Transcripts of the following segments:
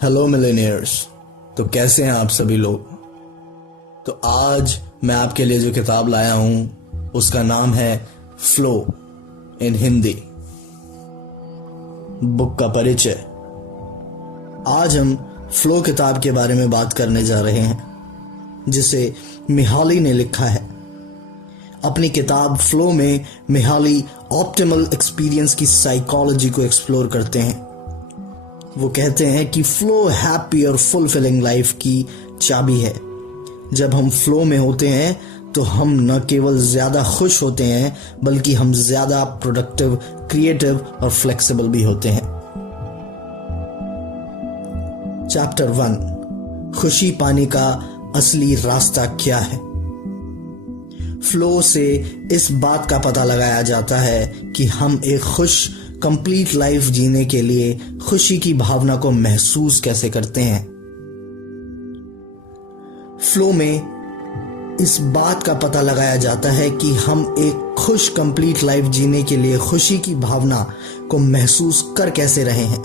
Hello millionaires. तो कैसे हैं आप सभी लोग। तो आज मैं आपके लिए जो किताब लाया हूं उसका नाम है फ्लो इन हिंदी। बुक का परिचय। आज हम फ्लो किताब के बारे में बात करने जा रहे हैं जिसे मिहाली ने लिखा है। अपनी किताब फ्लो में मिहाली ऑप्टिमल एक्सपीरियंस की साइकोलॉजी को एक्सप्लोर करते हैं। वो कहते हैं कि फ्लो हैप्पी और फुलफिलिंग लाइफ की चाबी है। जब हम फ्लो में होते हैं तो हम न केवल ज्यादा खुश होते हैं बल्कि हम ज्यादा प्रोडक्टिव, क्रिएटिव और फ्लेक्सिबल भी होते हैं। चैप्टर 1, खुशी पाने का असली रास्ता क्या है। फ्लो से इस बात का पता लगाया जाता है कि हम एक खुश कंप्लीट लाइफ जीने के लिए खुशी की भावना को महसूस कैसे करते हैं। फ्लो में इस बात का पता लगाया जाता है कि हम एक खुश कंप्लीट लाइफ जीने के लिए खुशी की भावना को महसूस कर कैसे रहे हैं।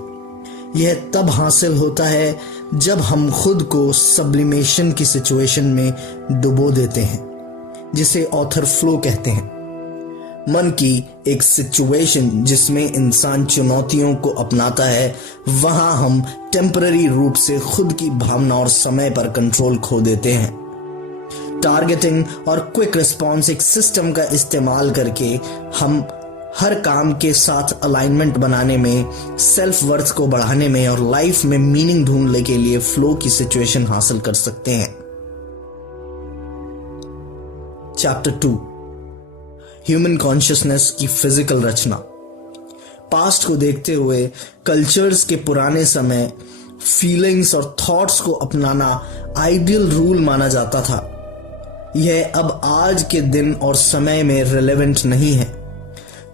यह तब हासिल होता है जब हम खुद को सब्लिमेशन की सिचुएशन में डुबो देते हैं, जिसे ऑथर फ्लो कहते हैं। मन की एक सिचुएशन जिसमें इंसान चुनौतियों को अपनाता है, वहां हम टेम्पररी रूप से खुद की भावना और समय पर कंट्रोल खो देते हैं। टारगेटिंग और क्विक रिस्पॉन्स एक सिस्टम का इस्तेमाल करके हम हर काम के साथ अलाइनमेंट बनाने में, सेल्फ वर्थ को बढ़ाने में और लाइफ में मीनिंग ढूंढने के लिए फ्लो की सिचुएशन हासिल कर सकते हैं। चैप्टर 2, ह्यूमन कॉन्शियसनेस की फिजिकल रचना। पास्ट को देखते हुए कल्चर्स के पुराने समय फीलिंग्स और थॉट्स को अपनाना आइडियल रूल माना जाता था। यह अब आज के दिन और समय में रिलेवेंट नहीं है,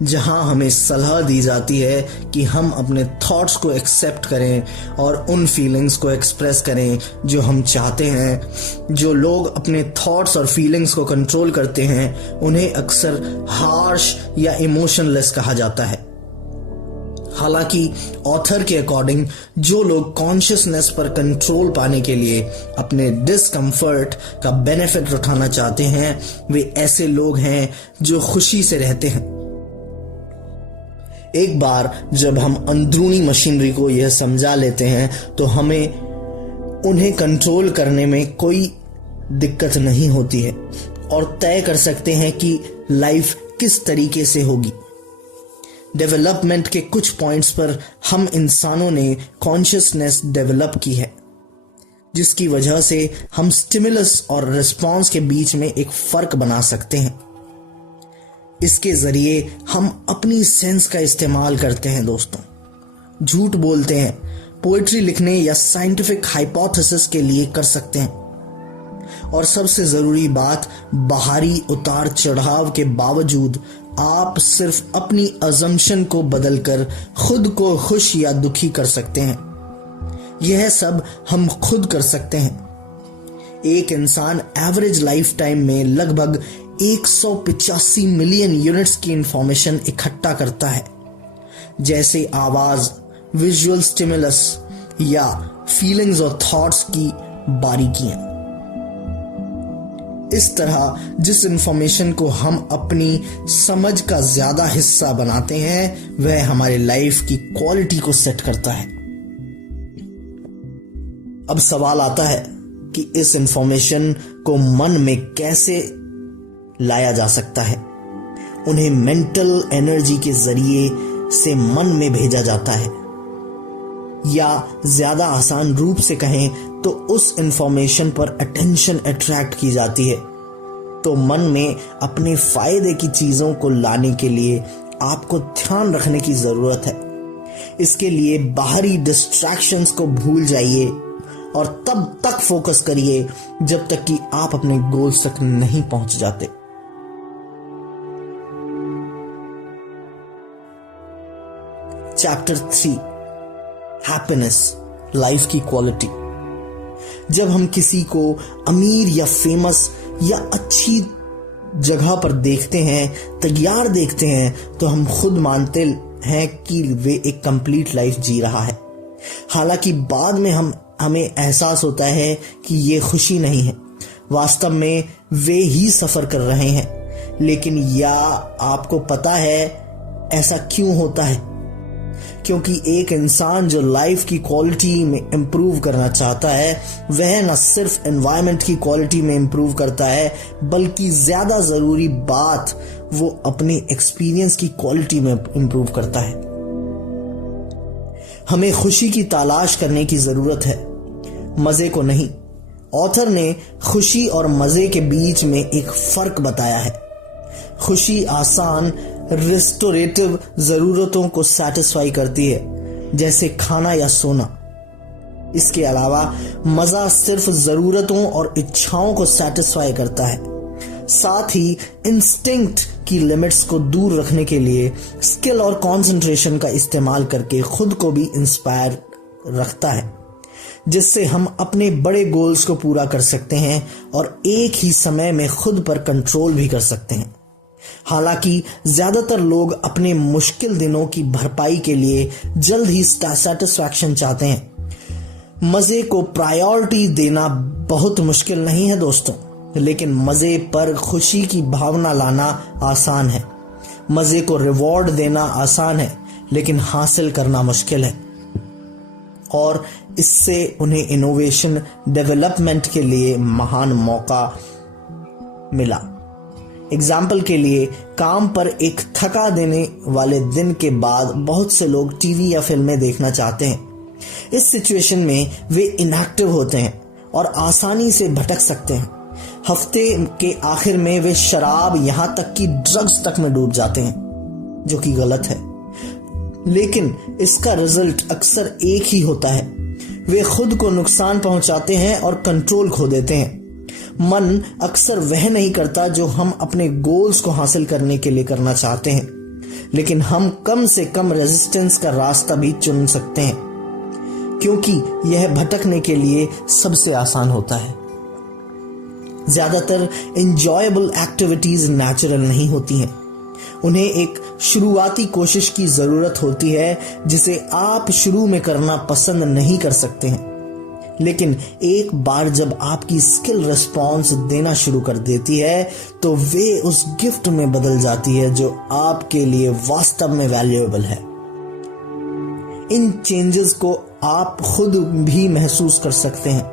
जहां हमें सलाह दी जाती है कि हम अपने थॉट्स को एक्सेप्ट करें और उन फीलिंग्स को एक्सप्रेस करें जो हम चाहते हैं। जो लोग अपने थॉट्स और फीलिंग्स को कंट्रोल करते हैं उन्हें अक्सर हार्श या इमोशनलेस कहा जाता है। हालांकि ऑथर के अकॉर्डिंग जो लोग कॉन्शियसनेस पर कंट्रोल पाने के लिए अपने डिस्कम्फर्ट का बेनिफिट उठाना चाहते हैं, वे ऐसे लोग हैं जो खुशी से रहते हैं। एक बार जब हम अंदरूनी मशीनरी को यह समझा लेते हैं तो हमें उन्हें कंट्रोल करने में कोई दिक्कत नहीं होती है और तय कर सकते हैं कि लाइफ किस तरीके से होगी। डेवलपमेंट के कुछ पॉइंट्स पर हम इंसानों ने कॉन्शियसनेस डेवलप की है, जिसकी वजह से हम स्टिमुलस और रिस्पॉन्स के बीच में एक फर्क बना सकते हैं। इसके जरिए हम अपनी सेंस का इस्तेमाल करते हैं दोस्तों, झूठ बोलते हैं, पोएट्री लिखने या साइंटिफिक हाइपोथेसिस के लिए कर सकते हैं। और सबसे जरूरी बात, बाहरी उतार चढ़ाव के बावजूद आप सिर्फ अपनी अजम्पशन को बदलकर खुद को खुश या दुखी कर सकते हैं। यह सब हम खुद कर सकते हैं। एक इंसान एवरेज लाइफ टाइम में लगभग 185 मिलियन यूनिट्स की इंफॉर्मेशन इकट्ठा करता है, जैसे आवाज, विजुअल स्टिमुलस या फीलिंग्स और थॉट्स की बारीकियां। इस तरह जिस इंफॉर्मेशन को हम अपनी समझ का ज्यादा हिस्सा बनाते हैं, वह हमारी लाइफ की क्वालिटी को सेट करता है। अब सवाल आता है कि इस इंफॉर्मेशन को मन में कैसे लाया जा सकता है। उन्हें मेंटल एनर्जी के जरिए से मन में भेजा जाता है, या ज्यादा आसान रूप से कहें तो उस इंफॉर्मेशन पर अटेंशन अट्रैक्ट की जाती है। तो मन में अपने फायदे की चीजों को लाने के लिए आपको ध्यान रखने की जरूरत है। इसके लिए बाहरी डिस्ट्रैक्शंस को भूल जाइए और तब तक फोकस करिए जब तक कि आप अपने गोल्स तक नहीं पहुंच जाते। चैप्टर 3, हैप्पीनेस, लाइफ की क्वालिटी। जब हम किसी को अमीर या फेमस या अच्छी जगह पर देखते हैं, तैयार देखते हैं, तो हम खुद मानते हैं कि वे एक कंप्लीट लाइफ जी रहा है। हालांकि बाद में हमें एहसास होता है कि ये खुशी नहीं है, वास्तव में वे ही सफर कर रहे हैं। लेकिन या आपको पता है ऐसा क्यों होता है? क्योंकि एक इंसान जो लाइफ की क्वालिटी में इंप्रूव करना चाहता है, वह न सिर्फ एनवायरनमेंट की क्वालिटी में इंप्रूव करता है, बल्कि ज्यादा जरूरी बात वो अपनी एक्सपीरियंस की क्वालिटी में इंप्रूव करता है। हमें खुशी की तलाश करने की जरूरत है, मजे को नहीं। ऑथर ने खुशी और मजे के बीच में एक फर्क बताया है। खुशी आसान रिस्टोरेटिव जरूरतों को सैटिस्फाई करती है, जैसे खाना या सोना। इसके अलावा मजा सिर्फ जरूरतों और इच्छाओं को सैटिस्फाई करता है। साथ ही इंस्टिंक्ट की लिमिट्स को दूर रखने के लिए स्किल और कंसंट्रेशन का इस्तेमाल करके खुद को भी इंस्पायर रखता है, जिससे हम अपने बड़े गोल्स को पूरा कर सकते हैं और एक ही समय में खुद पर कंट्रोल भी कर सकते हैं। हालांकि ज्यादातर लोग अपने मुश्किल दिनों की भरपाई के लिए जल्द ही सैटिस्फैक्शन चाहते हैं। मजे को प्रायोरिटी देना बहुत मुश्किल नहीं है दोस्तों, लेकिन मजे पर खुशी की भावना लाना आसान है। मजे को रिवॉर्ड देना आसान है, लेकिन हासिल करना मुश्किल है, और इससे उन्हें इनोवेशन डेवलपमेंट के लिए महान मौका मिला। एग्जाम्पल के लिए, काम पर एक थका देने वाले दिन के बाद बहुत से लोग टीवी या फिल्में देखना चाहते हैं। इस सिचुएशन में वे इनएक्टिव होते हैं और आसानी से भटक सकते हैं। हफ्ते के आखिर में वे शराब, यहां तक कि ड्रग्स तक में डूब जाते हैं, जो कि गलत है। लेकिन इसका रिजल्ट अक्सर एक ही होता है, वे खुद को नुकसान पहुंचाते हैं और कंट्रोल खो देते हैं। मन अक्सर वह नहीं करता जो हम अपने गोल्स को हासिल करने के लिए करना चाहते हैं, लेकिन हम कम से कम रेजिस्टेंस का रास्ता भी चुन सकते हैं, क्योंकि यह भटकने के लिए सबसे आसान होता है। ज्यादातर एंजॉयबल एक्टिविटीज नेचुरल नहीं होती हैं। उन्हें एक शुरुआती कोशिश की जरूरत होती है, जिसे आप शुरू में करना पसंद नहीं कर सकते हैं। लेकिन एक बार जब आपकी स्किल रिस्पॉन्स देना शुरू कर देती है, तो वे उस गिफ्ट में बदल जाती है जो आपके लिए वास्तव में वैल्यूएबल है। इन चेंजेस को आप खुद भी महसूस कर सकते हैं।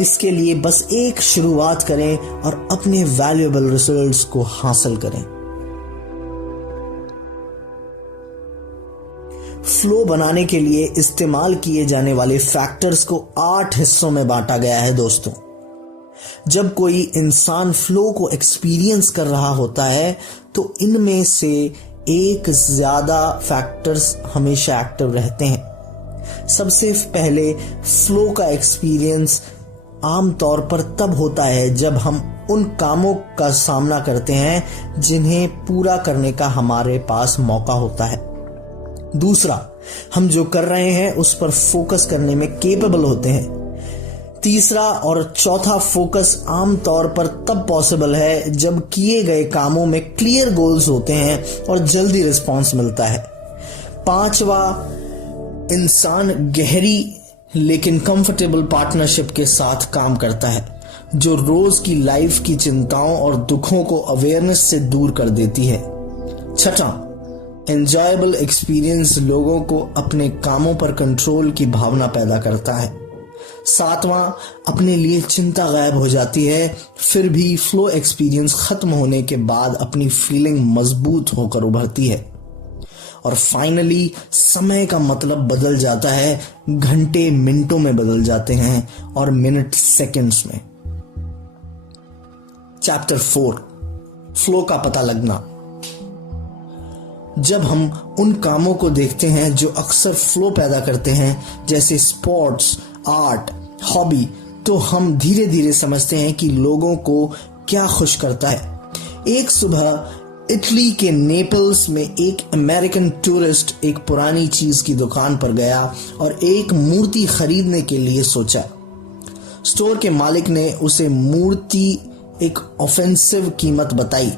इसके लिए बस एक शुरुआत करें और अपने वैल्यूएबल रिजल्ट्स को हासिल करें। फ्लो बनाने के लिए इस्तेमाल किए जाने वाले फैक्टर्स को 8 हिस्सों में बांटा गया है दोस्तों। जब कोई इंसान फ्लो को एक्सपीरियंस कर रहा होता है, तो इनमें से एक ज्यादा फैक्टर्स हमेशा एक्टिव रहते हैं। सबसे पहले, फ्लो का एक्सपीरियंस आमतौर पर तब होता है जब हम उन कामों का सामना करते हैं जिन्हें पूरा करने का हमारे पास मौका होता है। दूसरा, हम जो कर रहे हैं उस पर फोकस करने में केपेबल होते हैं। तीसरा और चौथा फोकस आमतौर पर तब पॉसिबल है जब किए गए कामों में क्लियर गोल्स होते हैं और जल्दी रिस्पॉन्स मिलता है। पांचवा, इंसान गहरी लेकिन कंफर्टेबल पार्टनरशिप के साथ काम करता है, जो रोज की लाइफ की चिंताओं और दुखों को अवेयरनेस से दूर कर देती है। छठा, एंजॉयबल एक्सपीरियंस लोगों को अपने कामों पर कंट्रोल की भावना पैदा करता है। सातवां, अपने लिए चिंता गायब हो जाती है, फिर भी फ्लो एक्सपीरियंस खत्म होने के बाद अपनी फीलिंग मजबूत होकर उभरती है। और फाइनली, समय का मतलब बदल जाता है, घंटे मिनटों में बदल जाते हैं और मिनट सेकंड्स में। चैप्टर 4, फ्लो का पता लगना। जब हम उन कामों को देखते हैं जो अक्सर फ्लो पैदा करते हैं, जैसे स्पोर्ट्स, आर्ट, हॉबी, तो हम धीरे धीरे समझते हैं कि लोगों को क्या खुश करता है। एक सुबह इटली के नेपल्स में एक अमेरिकन टूरिस्ट एक पुरानी चीज की दुकान पर गया और एक मूर्ति खरीदने के लिए सोचा। स्टोर के मालिक ने उसे मूर्ति एक ऑफेंसिव कीमत बताई,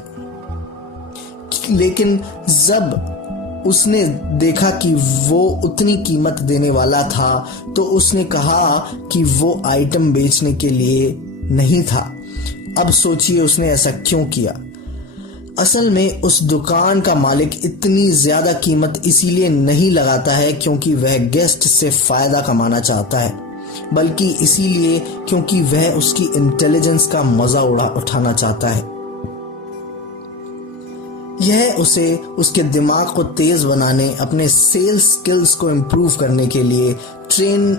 लेकिन जब उसने देखा कि वो उतनी कीमत देने वाला था तो उसने कहा कि वो आइटम बेचने के लिए नहीं था। अब सोचिए उसने ऐसा क्यों किया। असल में उस दुकान का मालिक इतनी ज्यादा कीमत इसीलिए नहीं लगाता है क्योंकि वह गेस्ट से फायदा कमाना चाहता है, बल्कि इसीलिए क्योंकि वह उसकी इंटेलिजेंस का मजा उठाना चाहता है। यह उसे उसके दिमाग को तेज बनाने, अपने सेल्स स्किल्स को इम्प्रूव करने के लिए ट्रेन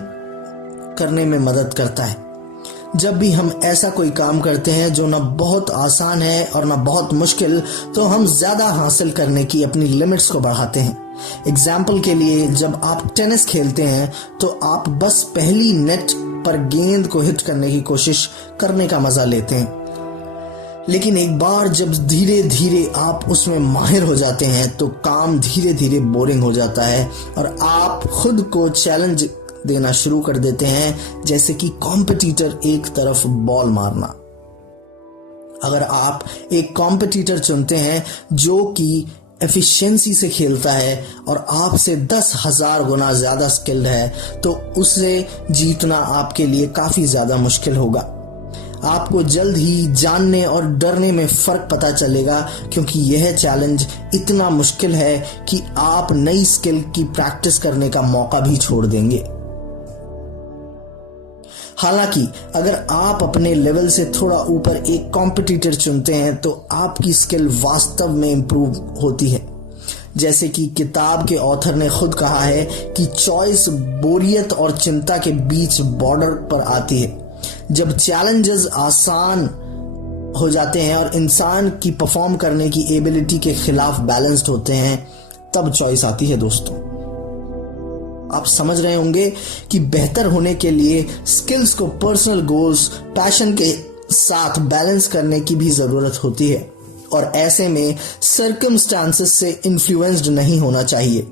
करने में मदद करता है। जब भी हम ऐसा कोई काम करते हैं जो ना बहुत आसान है और ना बहुत मुश्किल, तो हम ज्यादा हासिल करने की अपनी लिमिट्स को बढ़ाते हैं। एग्जाम्पल के लिए, जब आप टेनिस खेलते हैं तो आप बस पहली नेट पर गेंद को हिट करने की कोशिश करने का मजा लेते हैं, लेकिन एक बार जब धीरे धीरे आप उसमें माहिर हो जाते हैं तो काम धीरे धीरे बोरिंग हो जाता है और आप खुद को चैलेंज देना शुरू कर देते हैं, जैसे कि कॉम्पिटिटर एक तरफ बॉल मारना। अगर आप एक कॉम्पिटिटर चुनते हैं जो कि एफिशिएंसी से खेलता है और आपसे 10,000 गुना ज्यादा स्किल्ड है, तो उसे जीतना आपके लिए काफी ज्यादा मुश्किल होगा। आपको जल्द ही जानने और डरने में फर्क पता चलेगा, क्योंकि यह चैलेंज इतना मुश्किल है कि आप नई स्किल की प्रैक्टिस करने का मौका भी छोड़ देंगे। हालांकि अगर आप अपने लेवल से थोड़ा ऊपर एक कॉम्पिटिटर चुनते हैं तो आपकी स्किल वास्तव में इंप्रूव होती है। जैसे कि किताब के ऑथर ने खुद कहा है कि चॉइस बोरियत और चिंता के बीच बॉर्डर पर आती है। जब चैलेंजेस आसान हो जाते हैं और इंसान की परफॉर्म करने की एबिलिटी के खिलाफ बैलेंस्ड होते हैं, तब चॉइस आती है। दोस्तों, आप समझ रहे होंगे कि बेहतर होने के लिए स्किल्स को पर्सनल गोल्स, पैशन के साथ बैलेंस करने की भी जरूरत होती है, और ऐसे में सर्कमस्टांसेस से इन्फ्लुएंस्ड नहीं होना चाहिए।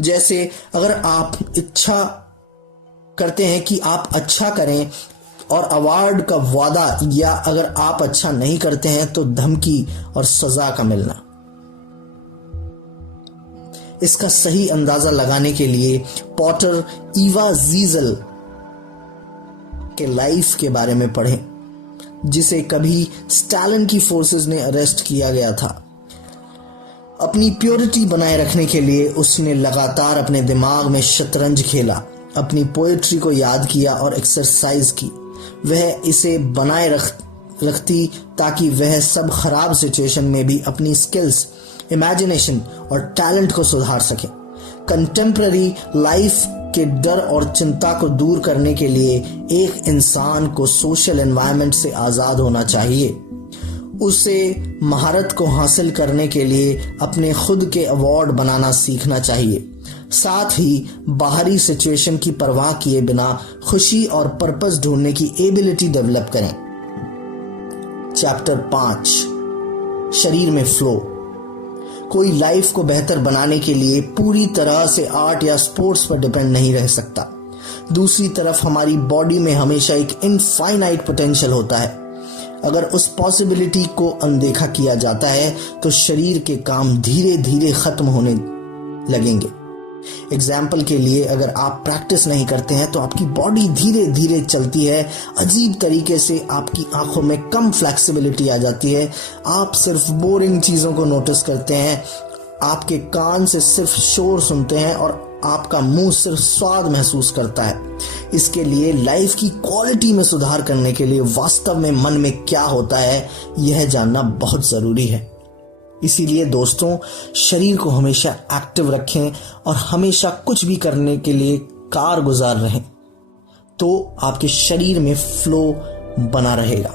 जैसे अगर आप इच्छा करते हैं कि आप अच्छा करें और अवार्ड का वादा, या अगर आप अच्छा नहीं करते हैं तो धमकी और सजा का मिलना। इसका सही अंदाजा लगाने के लिए पॉटर ईवा जीजल के लाइफ के बारे में पढ़ें, जिसे कभी स्टालिन की फोर्सेस ने अरेस्ट किया गया था। अपनी प्योरिटी बनाए रखने के लिए उसने लगातार अपने दिमाग में शतरंज खेला, अपनी पोएट्री को याद किया और एक्सरसाइज की। वह इसे बनाए रखती ताकि वह सब खराब सिचुएशन में भी अपनी स्किल्स, इमेजिनेशन और टैलेंट को सुधार सके। कंटेम्पररी लाइफ के डर और चिंता को दूर करने के लिए एक इंसान को सोशल एनवायरनमेंट से आजाद होना चाहिए। उसे महारत को हासिल करने के लिए अपने खुद के अवार्ड बनाना सीखना चाहिए। साथ ही बाहरी सिचुएशन की परवाह किए बिना खुशी और पर्पस ढूंढने की एबिलिटी डेवलप करें। चैप्टर 5, शरीर में फ्लो। कोई लाइफ को बेहतर बनाने के लिए पूरी तरह से आर्ट या स्पोर्ट्स पर डिपेंड नहीं रह सकता। दूसरी तरफ हमारी बॉडी में हमेशा एक इनफाइनाइट पोटेंशियल होता है। अगर उस पॉसिबिलिटी को अनदेखा किया जाता है तो शरीर के काम धीरे धीरे खत्म होने लगेंगे। एग्जाम्पल के लिए, अगर आप प्रैक्टिस नहीं करते हैं तो आपकी बॉडी धीरे धीरे चलती है, अजीब तरीके से आपकी आंखों में कम फ्लेक्सिबिलिटी आ जाती है, आप सिर्फ बोरिंग चीजों को नोटिस करते हैं, आपके कान से सिर्फ शोर सुनते हैं और आपका मुंह सिर्फ स्वाद महसूस करता है। इसके लिए लाइफ की क्वालिटी में सुधार करने के लिए वास्तव में मन में क्या होता है, यह जानना बहुत जरूरी है। इसीलिए दोस्तों, शरीर को हमेशा एक्टिव रखें और हमेशा कुछ भी करने के लिए कारगुजार रहें, तो आपके शरीर में फ्लो बना रहेगा।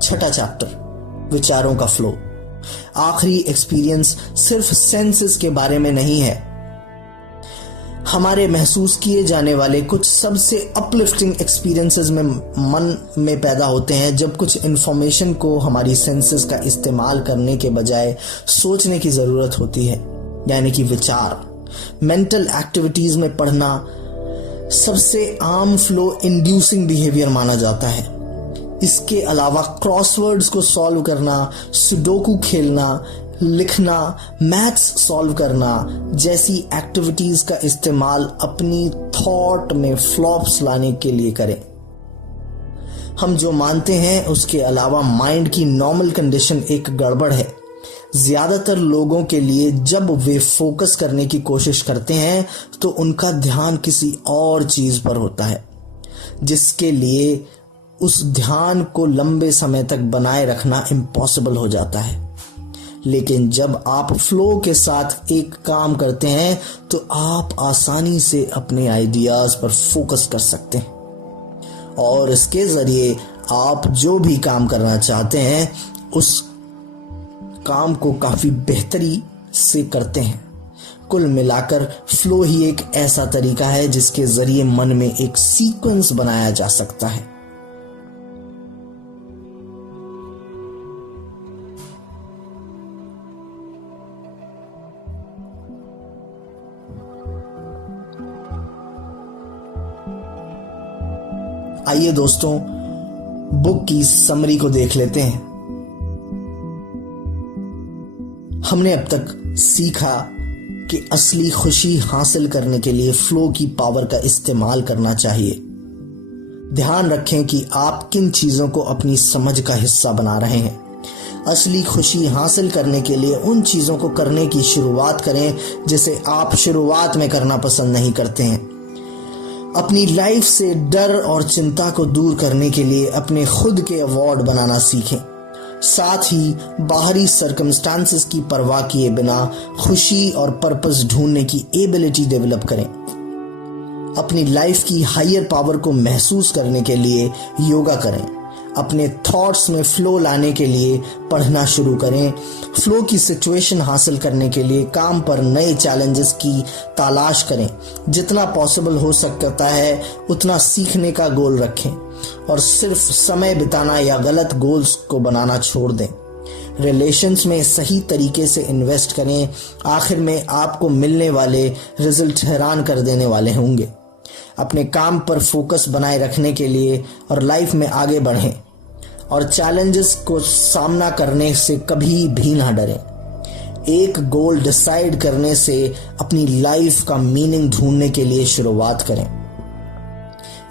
छठा चैप्टर, विचारों का फ्लो। आखिरी एक्सपीरियंस सिर्फ सेंसेस के बारे में नहीं है। हमारे महसूस किए जाने वाले कुछ सबसे अपलिफ्टिंग एक्सपीरियंसेस में मन में पैदा होते हैं जब कुछ इंफॉर्मेशन को हमारी सेंसेस का इस्तेमाल करने के बजाय सोचने की जरूरत होती है, यानी कि विचार। मेंटल एक्टिविटीज में पढ़ना सबसे आम फ्लो इंड्यूसिंग बिहेवियर माना जाता है। इसके अलावा क्रॉसवर्ड्स को सॉल्व करना, सुडोकू खेलना, लिखना, मैथ्स सॉल्व करना जैसी एक्टिविटीज का इस्तेमाल अपनी थॉट में फ्लॉप्स लाने के लिए करें। हम जो मानते हैं उसके अलावा माइंड की नॉर्मल कंडीशन एक गड़बड़ है। ज्यादातर लोगों के लिए जब वे फोकस करने की कोशिश करते हैं तो उनका ध्यान किसी और चीज पर होता है, जिसके लिए उस ध्यान को लंबे समय तक बनाए रखना इम्पॉसिबल हो जाता है। लेकिन जब आप फ्लो के साथ एक काम करते हैं तो आप आसानी से अपने आइडियाज पर फोकस कर सकते हैं और इसके जरिए आप जो भी काम करना चाहते हैं उस काम को काफी बेहतरी से करते हैं। कुल मिलाकर फ्लो ही एक ऐसा तरीका है जिसके जरिए मन में एक सीक्वेंस बनाया जा सकता है। आइए दोस्तों, बुक की समरी को देख लेते हैं। हमने अब तक सीखा कि असली खुशी हासिल करने के लिए फ्लो की पावर का इस्तेमाल करना चाहिए। ध्यान रखें कि आप किन चीजों को अपनी समझ का हिस्सा बना रहे हैं। असली खुशी हासिल करने के लिए उन चीजों को करने की शुरुआत करें जिसे आप शुरुआत में करना पसंद नहीं करते हैं। अपनी लाइफ से डर और चिंता को दूर करने के लिए अपने खुद के अवार्ड बनाना सीखें। साथ ही बाहरी सर्कमस्टांसेस की परवाह किए बिना खुशी और पर्पस ढूंढने की एबिलिटी डेवलप करें। अपनी लाइफ की हायर पावर को महसूस करने के लिए योगा करें। अपने थॉट्स में फ्लो लाने के लिए पढ़ना शुरू करें। फ्लो की सिचुएशन हासिल करने के लिए काम पर नए चैलेंजेस की तलाश करें। जितना पॉसिबल हो सकता है उतना सीखने का गोल रखें और सिर्फ समय बिताना या गलत गोल्स को बनाना छोड़ दें। रिलेशंस में सही तरीके से इन्वेस्ट करें। आखिर में आपको मिलने वाले रिजल्ट हैरान कर देने वाले होंगे। अपने काम पर फोकस बनाए रखने के लिए और लाइफ में आगे बढ़ें और चैलेंजेस को सामना करने से कभी भी ना डरें। एक गोल डिसाइड करने से अपनी लाइफ का मीनिंग ढूंढने के लिए शुरुआत करें।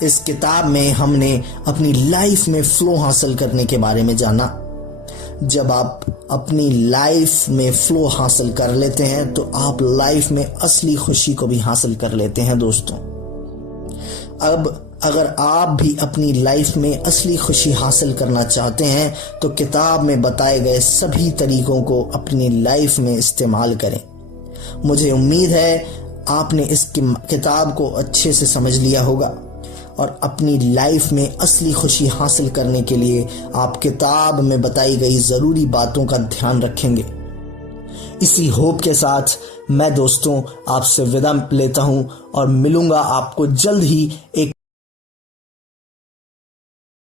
इस किताब में हमने अपनी लाइफ में फ्लो हासिल करने के बारे में जाना। जब आप अपनी लाइफ में फ्लो हासिल कर लेते हैं तो आप लाइफ में असली खुशी को भी हासिल कर लेते हैं दोस्तों। अब अगर आप भी अपनी लाइफ में असली खुशी हासिल करना चाहते हैं तो किताब में बताए गए सभी तरीकों को अपनी लाइफ में इस्तेमाल करें। मुझे उम्मीद है आपने इस किताब को अच्छे से समझ लिया होगा और अपनी लाइफ में असली खुशी हासिल करने के लिए आप किताब में बताई गई ज़रूरी बातों का ध्यान रखेंगे। इसी होप के साथ मैं दोस्तों आपसे विदा लेता हूं और मिलूंगा आपको जल्द ही एक